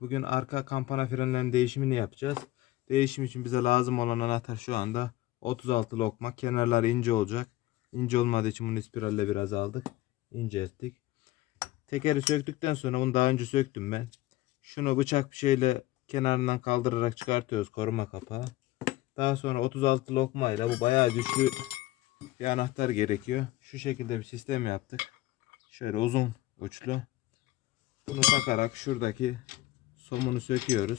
Bugün arka kampana frenlerin değişimini yapacağız. Değişim için bize lazım olan anahtar şu anda 36 lokma. Kenarları ince olacak. İnce olmadığı için bunu ispiralle biraz aldık. İncelttik. Tekeri söktükten sonra bunu daha önce söktüm ben. Şunu bıçak bir şeyle kenarından kaldırarak çıkartıyoruz koruma kapağı. Daha sonra 36 lokma ile bu bayağı güçlü bir anahtar gerekiyor. Şu şekilde bir sistem yaptık. Şöyle uzun uçlu. Bunu takarak şuradaki somunu söküyoruz.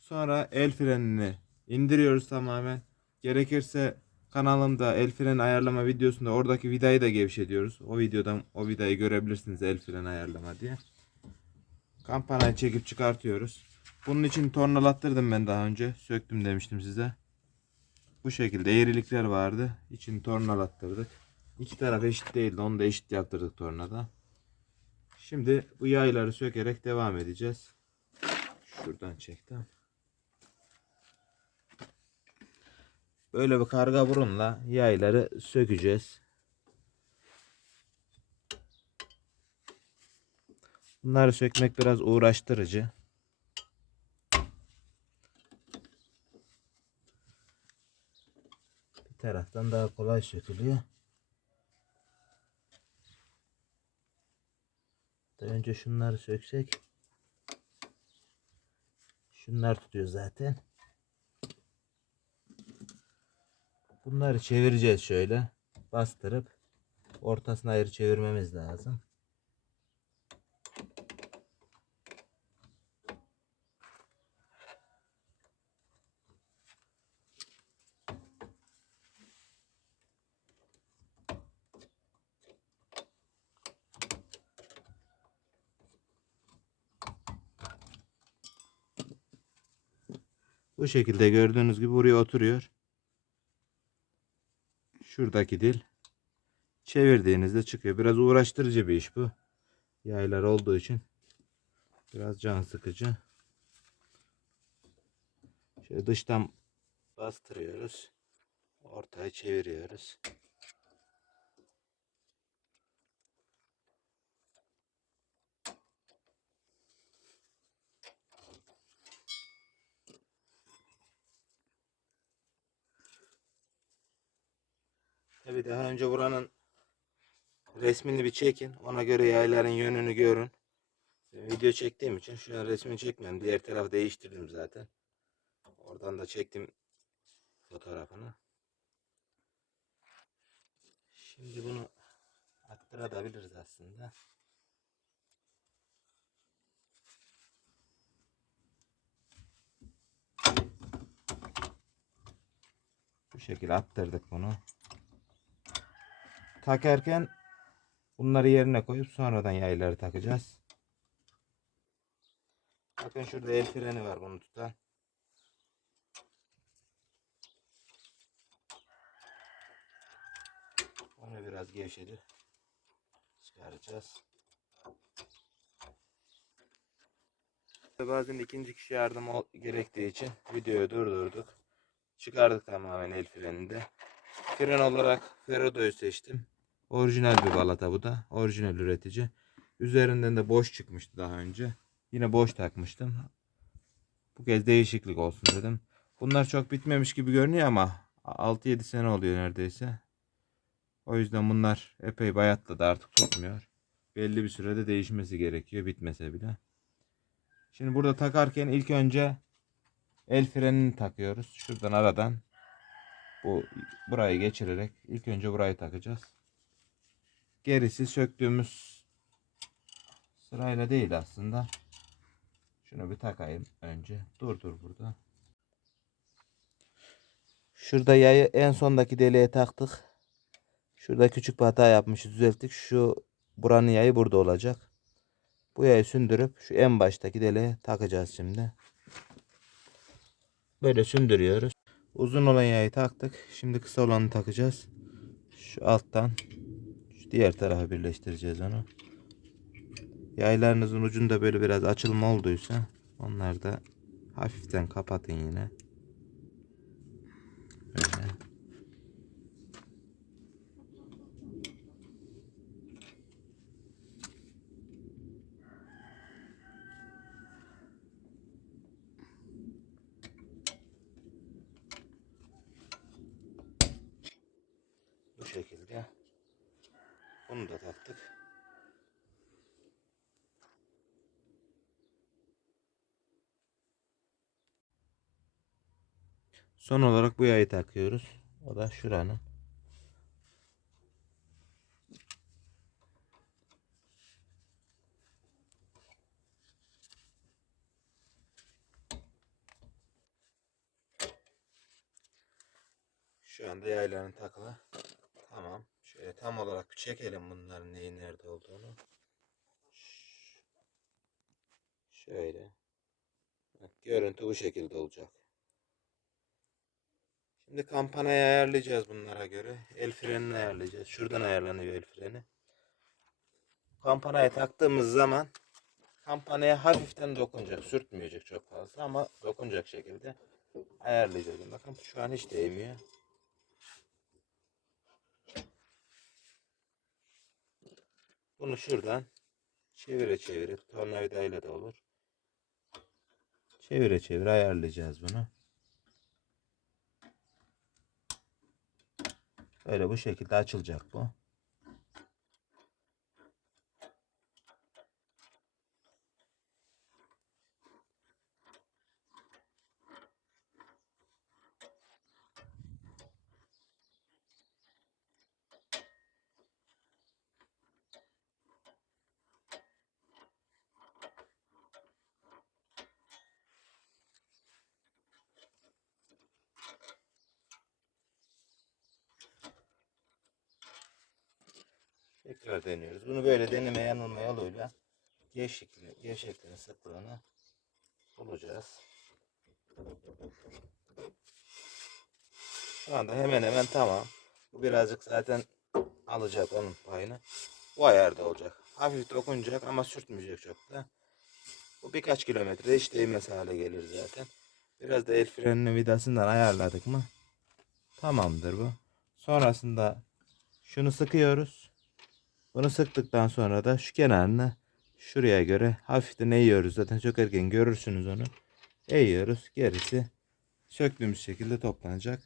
Sonra el frenini indiriyoruz tamamen. Gerekirse kanalımda el freni ayarlama videosunda oradaki vidayı da gevşetiyoruz. O videodan o vidayı görebilirsiniz el freni ayarlama diye. Kampanayı çekip çıkartıyoruz. Bunun için tornalattırdım ben daha önce. Söktüm demiştim size. Bu şekilde eğrilikler vardı. İçini tornalattırdık. İki taraf eşit değildi. Onu da eşit yaptırdık tornada. Şimdi bu yayları sökerek devam edeceğiz. Şuradan çektim. Böyle bir karga burunla yayları sökeceğiz. Bunları sökmek biraz uğraştırıcı. Bir taraftan daha kolay sökülüyor. Daha önce şunları söksek. Şunlar tutuyor zaten. Bunları çevireceğiz şöyle. Bastırıp ortasına ayrı çevirmemiz lazım. Bu şekilde gördüğünüz gibi buraya oturuyor. Şuradaki dil. Çevirdiğinizde çıkıyor. Biraz uğraştırıcı bir iş bu. Yaylar olduğu için. Biraz can sıkıcı. Şöyle dıştan bastırıyoruz. Ortaya çeviriyoruz. Tabi daha önce buranın resmini bir çekin. Ona göre yayların yönünü görün. Video çektiğim için şu an resmini çekmiyorum. Diğer tarafı değiştirdim zaten. Oradan da çektim fotoğrafını. Şimdi bunu attırabiliriz aslında. Bu şekilde attırdık bunu takarken bunları yerine koyup sonradan yayları takacağız. Bakın şurada el freni var bunu tutan. Onu biraz gevşedi. Çıkaracağız. Bazen ikinci kişi yardım gerektiği için videoyu durdurduk. Çıkardık tamamen el frenini de. Fren olarak Ferrodo'yu seçtim. Orijinal bir balata bu da. Orijinal üretici. Üzerinden de boş çıkmıştı daha önce. Yine boş takmıştım. Bu kez değişiklik olsun dedim. Bunlar çok bitmemiş gibi görünüyor ama 6-7 sene oluyor neredeyse. O yüzden bunlar epey bayatladı artık tutmuyor. Belli bir sürede değişmesi gerekiyor bitmese bile. Şimdi burada takarken ilk önce el frenini takıyoruz. Şuradan aradan bu burayı geçirerek ilk önce burayı takacağız. Gerisi söktüğümüz sırayla değil aslında. Şunu bir takayım önce. Dur dur burada. Şurada yayı en sondaki deliğe taktık. Şurada küçük bir hata yapmışız düzelttik. Şu buranın yayı burada olacak. Bu yayı sündürüp şu en baştaki deliğe takacağız şimdi. Böyle sündürüyoruz. Uzun olan yayı taktık. Şimdi kısa olanı takacağız. Şu alttan Diğer tarafa birleştireceğiz onu. Yaylarınızın ucunda böyle biraz açılma olduysa onları da hafiften kapatın yine. Böyle. Bu şekilde. Bunu da taktık. Son olarak bu yayı takıyoruz. O da şuranın. Şu anda yayların takılı. Tamam. Şöyle tam olarak çekelim bunların neyin nerede olduğunu. Şöyle. Bak, Görüntü bu şekilde olacak. Şimdi kampanayı ayarlayacağız bunlara göre. El frenini ayarlayacağız. Şuradan ayarlanıyor el freni. Kampanayı taktığımız zaman kampanaya hafiften dokunacak. Sürtmeyecek çok fazla ama dokunacak şekilde ayarlayacağız. Bakın şu an hiç değmiyor. Bunu şuradan çevire çevire tornavidayla da olur. Çevire çevire ayarlayacağız bunu. Böyle bu şekilde açılacak bu. Tekrar deniyoruz. Bunu böyle deneme yanılma yoluyla G şeklini, G şeklinin sıklığını bulacağız. Şu anda hemen hemen tamam. Bu birazcık zaten alacak onun payını. Bu ayarda olacak. Hafif dokunacak ama sürtmeyecek çok da. Bu birkaç kilometre hiç değmez hale gelir zaten. Biraz da el freninin vidasından ayarladık mı? Tamamdır bu. Sonrasında şunu sıkıyoruz. Bunu sıktıktan sonra da şu kenarını şuraya göre hafiften eğiyoruz. Zaten sökerken görürsünüz onu. Eğiyoruz. Gerisi söktüğümüz şekilde toplanacak.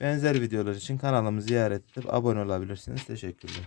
Benzer videolar için kanalımızı ziyaret edip abone olabilirsiniz. Teşekkürler.